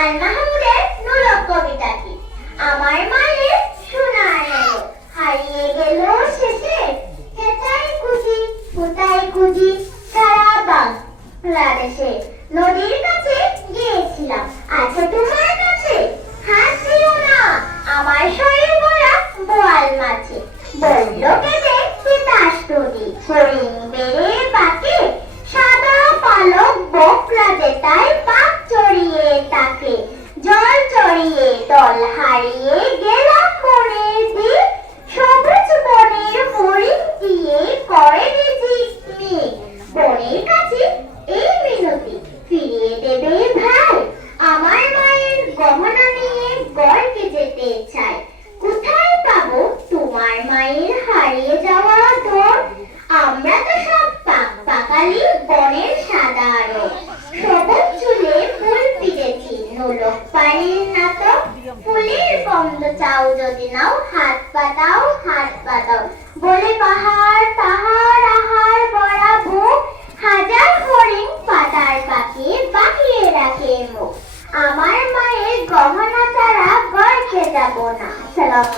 আর মাহমুদের নুলক কবিতাটি। আমার মায়ের সোনার নেলো হারিয়ে গেল শেষে, হেতাই কুজি হুতাই কুজি সারা বাংলাদেশে। নদীর কাছে গিয়েছিলাম, আছে তোমার কাছে? হাত দিও না, আমার শরীর ভরা বোয়াল মাছে। বলল কেটে তিতাস নদী, হরিণ বেড়ে বাঁকে, সাদা পালক বকরা যেতায় পাক চড়িয়ে তাকে। জল চড়িয়ে দল হারিয়ে গেলাম মনের দিক, সবুজ বনের হরিণ দিয়ে করে ঝিকমিক। বনের কাছে এই মিনতি, ফিরিয়ে দেবে ভাই, আমার মায়ের গহনা নিয়ে গড়কে যেতে চাই। কোথায় পাবো তোমার মায়ের হারিয়ে যাওয়া ধন? আমরা তো সব পাকালি বনের সাদা রোগ, সবুজ চুলে ফুল পিটেছি নোলক পানির নাটক। ফুলের গন্ধ চাও যদি নাও, হাত পাতাও হাত পাতাও, বলে পাহাড় পাহাড় আহার ভরা বুক। হাজার হরিণ পাতার পাখি বাকিয়ে রাখে মুখ, আমার মায়ের গহনা ছাড়া গড়কে যাব না। সালাম।